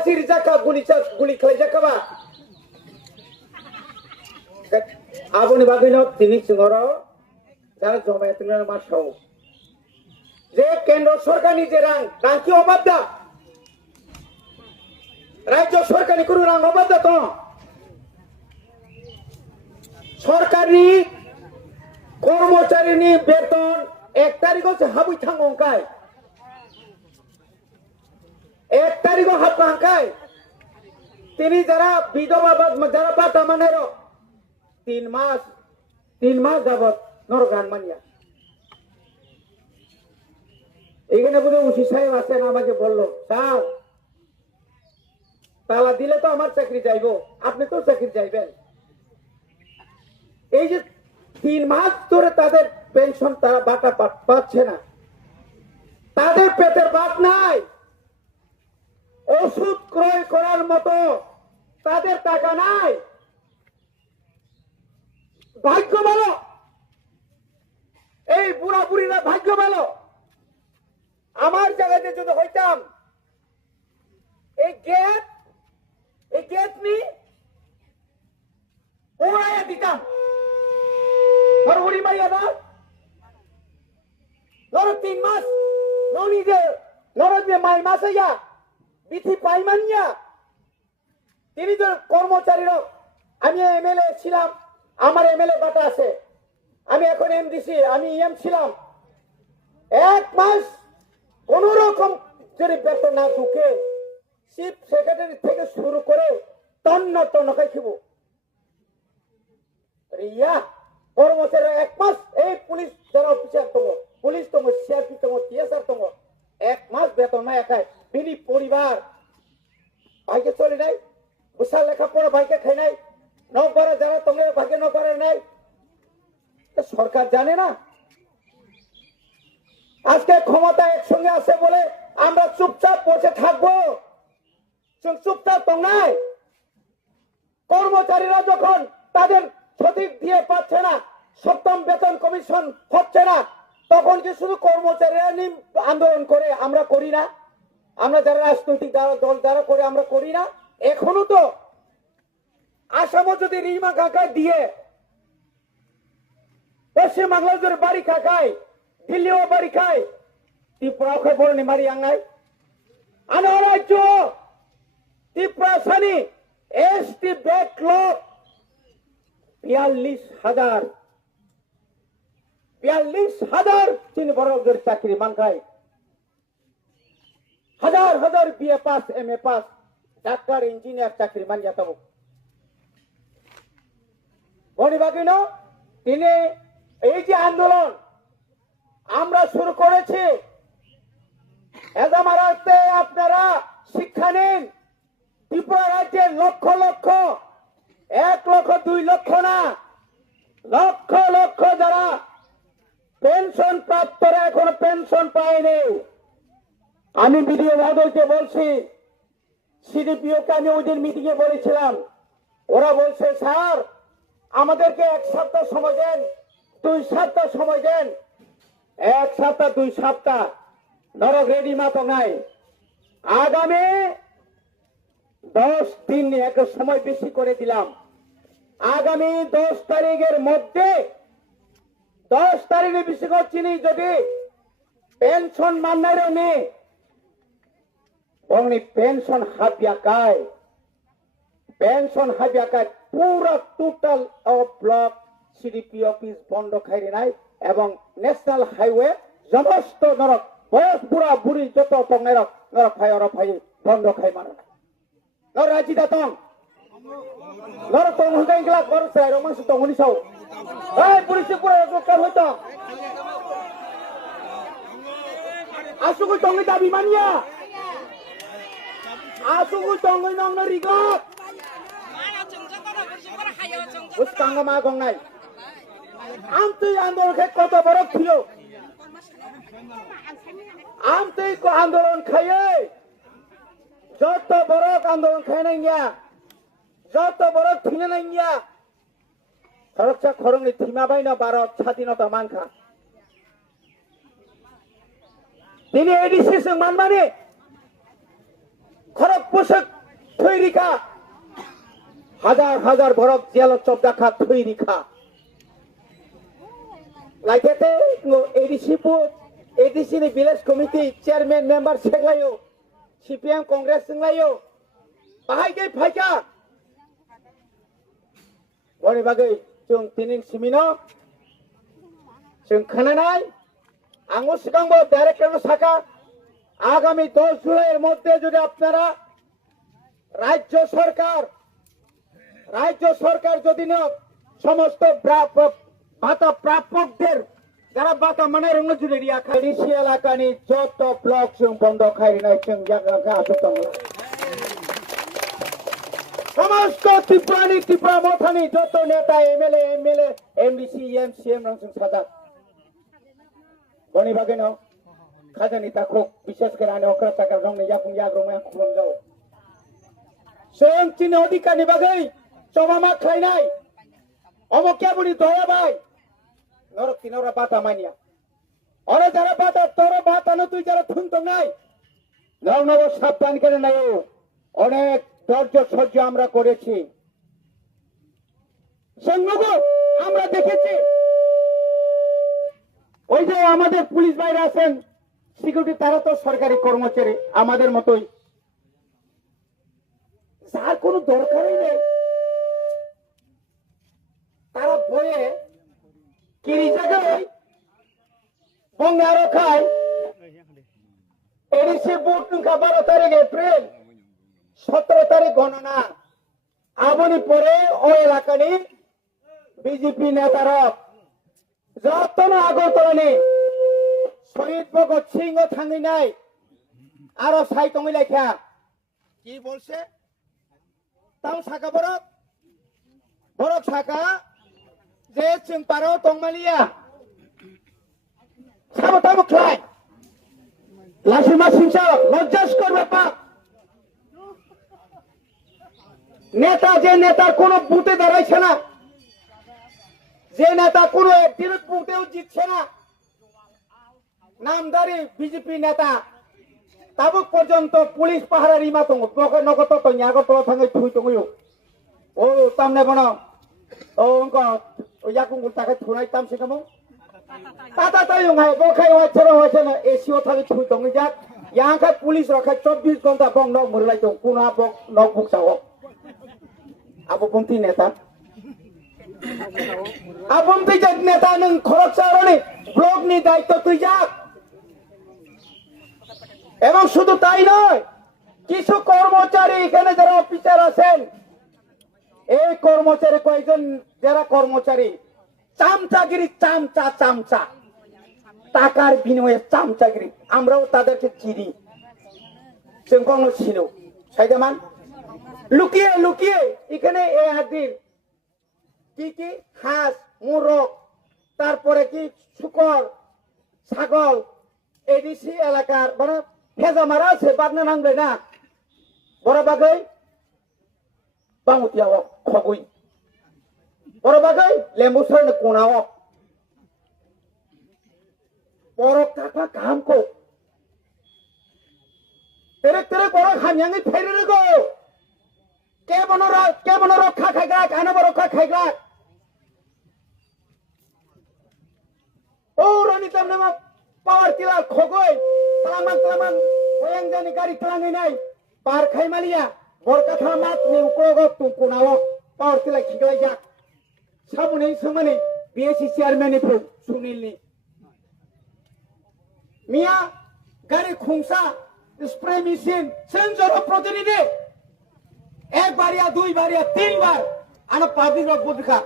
फासिर जाका गुली खाई जाकाबा आबोनि बागैनो तिनि सिङाव যারা জমায়েতের মাসাও যে কেন্দ্র সরকারি যে রাং কি অবাধ দা রাজ্য সরকারি কোনো রাং অবাধ দা তো সরকারি কর্মচারীনি বেতন 1 তারিখ হচ্ছে হাবুই থাঙ্গঙ্কায় 1 তারিখ হাবঙ্কায় তিনি যারা বিধবা যারা বাটা মানের 3 মাস যাবত নরগান মানিয়া এখানে বোধ উসি সাহেব আছেন আমাকে বললো স্যার তালা দিলে তো আমার চাকরি যাইব আপনি তো চাকরি যাইবেন এই যে 3 মাস ধরে তাদের পেনশন তারা বাটা পাচ্ছে না তাদের পেটের ভাত নাই ওষুধ ক্রয় করার মতো তাদের টাকা নাই ভাগ্য ভালো এই বুড়া বুড়িরা ভাগ্য ভালো আমার জায়গাতে যদি হইতাম এই গেট নি ওরাইয়া দিতাম বুড়ি মারিয়া না ধরো 3 মাস নরদে মাই মাস হইয়া বিথি পাইমানিয়া তিনি যে কর্মচারীরা আমি এমএলএ ছিলাম আমার এমএলএ বাটা আছে আমি এখন এমডিসি আমি ইএম ছিলাম 1 মাস কোন রকম যদি বেতন না ঢুকে চিফ সেক্রেটারি থেকে শুরু করে তন্ন খাইব রিয়া কর্মচারী 1 মাস এই পুলিশ যারা অফিসার পুলিশ সিআরপি টিএসআর 1 মাস বেতন না একাই বিনি পরিবার ভাইকে চলে নাই বুসা লেখাপড়া ভাইকে খাই নাই নকরা যারা তোমার ভাগে নকরা নাই সরকার জানে না আজকে ক্ষমতা একসঙ্গে আছে বলে আমরা চুপচাপ বসে থাকবো চুপচাপ তো নাই কর্মচারীরা যখন তাদের সঠিক দিয়ে পাচ্ছে না 7ম বেতন কমিশন হচ্ছে না তখন কি শুধু কর্মচারীরা আন্দোলন করে আমরা করি না আমরা যারা রাজনৈতিক দল যারা করে আমরা করি না এখনো তো আসামও যদি রিমা কাকা দিয়ে পশ্চিম বাংলাদেশের বাড়ি খায় দিল্লিও বাড়ি খায় ত্রিপুরা খায় বড় মারি আঙ্গাই আনারাজ্য ত্রিপুরা সানি এসটি ব্যাকলগ 42,000 তিন বড়দের চাকরি মানখায় হাজার বিএ পাস এমএ পাস ডাক্তার ইঞ্জিনিয়ার চাকরি মানিয়া তব বনিবাগিনো তিনি এই যে আন্দোলন আমরা শুরু করেছি এজামারাতে আপনারা শিক্ষা নিন ত্রিপুরা রাজ্যের লক্ষ 1 লক্ষ 2 লক্ষ না লক্ষ যারা পেনশন প্রাপ্তরা এখনো পেনশন পায়নি আমি বিডিও মহোদয়কে বলছি সিডিপিওকে আমি ওই দিন মিটিং এ বলেছিলাম ওরা বলছে স্যার আমাদেরকে 1 সপ্তাহ সময় দেন 2 সপ্তাহ সময় দেন 1 সপ্তাহ 2 সপ্তাহ নরক রেডি মাতো নাই আগামী 10 দিন এক সময় বেশি করে দিলাম আগামী 10 তারিখের মধ্যে 10 তারিখে বেশি করছিনি যদি পেনশন মান্নারে নে অমনি পেনশন হাবিয়াকায় পুরা টোটাল ব্লক সিডিপি অফিস বন্ধ খাইরে নাই এবং ন্যাশনাল হাইওয়ে সমস্ত নরক বয়স বুড়া বুড়ি যত টং নরক ভাই বন্ধ খাই মানে নর রাজি দাতং নর টং হুগাই গলা কর সাই রমাংস টং হুনি সাও এই পুলিশ পুরা কার হইতো আসুগু টংই দাবি মানিয়া আসুগু টংই নং রিগত উস্কাঙ্গ মা গংনাই আমতই আন্দোলন খাই কত বড় ছিল আমতই কো আন্দোলন খাইয়ে যত বড় আন্দোলন খাই নাই গিয়া যত বড় থিনে নাই গিয়া খরচা খরংনি থিমা বাইনা ভারত স্বাধীনতা মানখা তিনি এডিসি মানমানে খরক পোশাক তৈরি খা হাজার হাজার বরফ জেল চপদা খা তৈরি খা লাইতে ADC ni village committee chairman member সেগলাयो সিপিএম কংগ্রেস সেগলাयो बाहाय फायका बने बागै जों दिनै सिमिनो जों खोनानाय आंबो सिगांबो डाइरेक्टर साका आगामी 10 जुलाइয়ের মধ্যে যদি আপনারা রাজ্য সরকার যদি না সমস্ত ভাতা প্রাপকদের যারা ভাতা মানে রঙ জুড়ে রিয়া খাইছি এলাকানি যত ব্লক जों বন্ধ খাইনাय जों জায়গা আসতাম সমস্ত ত্রিপুরা মথানি যত নেতা এমএলএ এমডিসি এমসিএম রংসং সাদা বনি বাগে ন খাজানি তাখো বিশেষ করে আনে অকরা টাকা রংনে ইয়াকুম ইয়াগ্রমা খুলম যাও जों চিনি অধিকারনি বাগै জমামা খাইনাই অমকিয়া বুনি দয়া ভাই নরক তিনরা বাতা মানিয়া ওরে যারা বাতা তোর বাতা না তুই যারা থুন তো নাই নব সাবধান করে নাই অনেক ধৈর্য সহ্য আমরা করেছি সংগত আমরা দেখেছি ওই যে আমাদের পুলিশ ভাইরা আছেন সিকিউরিটি তারা তো সরকারি কর্মচারী আমাদের মতোই যার কোনো দরকারই নেই তারা বয়ে কিরি জায়গায় বঙ্গারো খায় এডিসি বুট 12 তারিখ এপ্রিল 17 তারিখ গণনা আবনি পরে ও এলাকানি বিজেপি নেতারা যতন আগরতলানি শহীদ ভগৎ সিংহ থাঙ্গি নাই আরো সাইটঙ্গি লেখা কি বলছে তাও সাকা বরফ সাকা যে जों পারো তংমালিয়া সাবতামু খাই লাসিমা সিংসা লজ্জাস করবে পাপ নেতা যে নেতা কোন বুথে দাঁড়াইছে না যে নেতা কোন একদিন বুথেও জিতছে না নামদারি বিজেপি নেতা তাবুক পর্যন্ত পুলিশ পাহারা রিমা দङ নগত তো আগরতলা থাঙ্গै থুই দङयो ও তামনে বন ও অঙ্ক ইয়াকুম তাকে থুনাই তামছে কামো তাতা তাইং হাই বখাই ওয়াছরা ওয়াছনা এসিও থাঙ্গै থুই দङै যাক ইয়াংখা পুলিশ রক্ষা 24 ঘন্টা বং নক মরলাই দङ কোনা বক নক বুকসাও আবু পন্থী নেতা আপন্থী যে নেতা নং খরকসারনি ব্লকনি দায়িত্ব তুই যাক এবং শুধু তাই নয় কিছু কর্মচারী এখানে যারা অফিসার আছেন এই কর্মচারী কয়েকজন যারা কর্মচারী চামচাগিরি চামচা টাকার বিনিময়ে চামচাগিরি আমরাও তাদেরকে চিনি जों কোনো চিনো সাইদামান লুকিয়ে এখানে এই হাদির কি হাঁস মোরগ তারপরে কি শুকর ছাগল এডিসি এলাকার মানে ভেজা মারা আছে বাদনা নাংবে না বড় বাগৈ বামুতিয়াও খগুই বড় বাগৈ লেম্বু সরনে কোনাও বড় কাকা কামকো তেরে বড় খামিয়াঙ্গি ফেরে রেগো কেমন রক্ষা খাইগ্রা কানব রক্ষা খাইগ্রা ও রনিতাম নামা পাওয়ার টিলার খগই তালামান হয়াং জানি গাড়ি তালাঙ্গি নাই পার খাইমালিয়া বরকাথা মাত নে উকড়গো তুকুনাও পাওয়ার টিলা খিগলাই যা সাবুনে সমানে বিএসসি চেয়ারম্যান এফু সুনীলনি মিয়া গাড়ি খুংসা স্প্রে মেশিন সেন্সর প্রতিনিধি एक बार या दुई बार या तीन बार आना पाब्लिक रक बुद्धिखा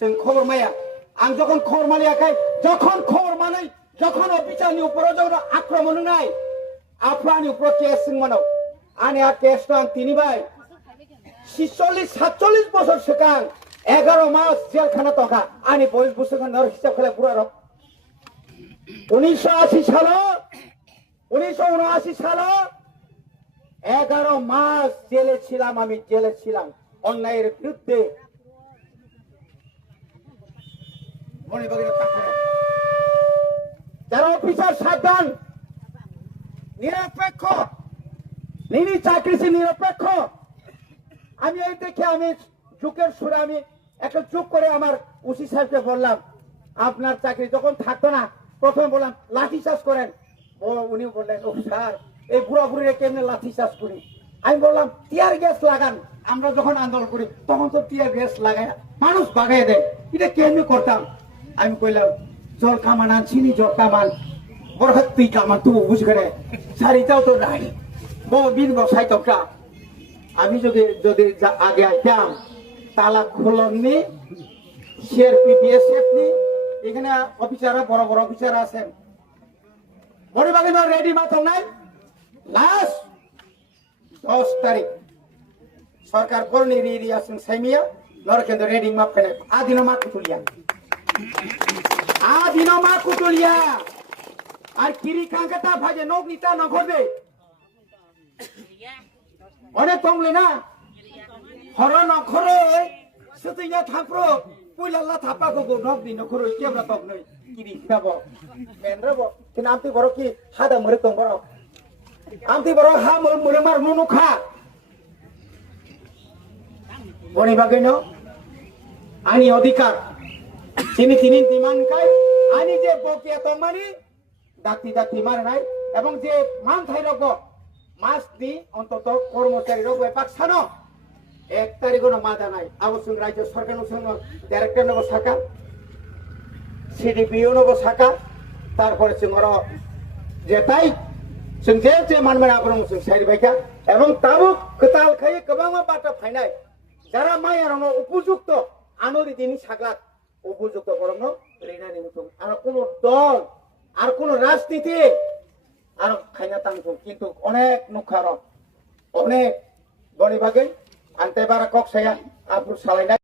जों खबर माया आं যখন খবর মালিয়াखाय যখন খবর মানাই যখন অফিসারनि উপর যখন আক্রমণ নাই আপনানি উপর কেস মানো আনে আর কেস আং তিনিবাই 46-47 বছর সিগাং 11 মাস জেলখানা তকা আনি বয়স বছর নর হিসাব খেলে পুরা রক 1980 সাল 11 মাস জেলে ছিলাম আমি অন্যায়ের বিরুদ্ধে যারা অফিসার সাবধান নিরপেক্ষ ইনি চাকরি নিরপেক্ষ। আমি এই দেখে আমি যুগের সুরে আমি একটা যোগ করে আমার ওসি সাহেবকে বললাম, আপনার চাকরি যখন থাকতো না প্রথমে বললাম লাঠি চাষ করেন। উনি বললেন, ও স্যার এই বুড়া বুড়িরা কেমনে লাঠি চাষ করি? আমি বললাম টিয়ার গ্যাস লাগান, আমরা যখন আন্দোলন করি তখন তো টিয়ার গ্যাস লাগায় মানুষ বাগাই দেয়, এটা কেমনে করতাম? আমি কইলাম জল কামান আনছিনি, জল কামান বড় হাত তুই কামান তবু বুঝ করে শাড়িটাও তো নাই বিন বসাই তোকা। আমি যদি যদি আগে আইতাম তালা খুলনি সিআরপি বিএসএফ নি, এখানে অফিসাররা বড় বড় অফিসার আছেন, বড় বাগে রেডি মাত্র নাই। লাস্ট 10 তারিখ সরকার করনি রেডি আছেন সাইমিয়া নরকেন্দ্র রেডি মাপ ফেলে আদিন মা কুতুলিয়া আর কিরি কাঙ্কাটা ভাজে নখ নিতা নঘরবে অনেক কমলে না হর নখর সেতুইয়া থাপ্রো পুইলাল্লা থাপাকো নখ দি নখর কেবরা তক নই কিরি খাবো মেনরাব কিন্তু আমতি বড় কি হাদা মরে তং বড় আমতি বড় হা মরে মার নুনুখা বনি বাগৈন আনি অধিকার তিনি তিনি দিমানকাই আনি যে বকিয়া তংমানি ডাক্তি ডাক্তি মারে নাই এবং যে মান থাই রগ মাস দি অন্তত কর্মচারী রগ পাকসানো 1 তারিখও মা জানাই আবশ্যক রাজ্য সরকার ডাইরেক্টর নব শাখা সিডিপিও নব শাখা তারপরে जों যে তাই जों যে মানবে আবরং जों সাইড বাইকা এবং তাবো কতাল খাই গোबां বাটা ফাইনাই যারা মায়ারং উপযুক্ত আনরি দিনি সাগলাত উপযুক্ত বরং রেনানি মতো আর কোন দল আর কোন রাজনীতি আর খাইনা তাংতো কিন্তু অনেক নুখার অনেক গণিবাগে আনতে বারা কক্সায়া আবরু সালাইনা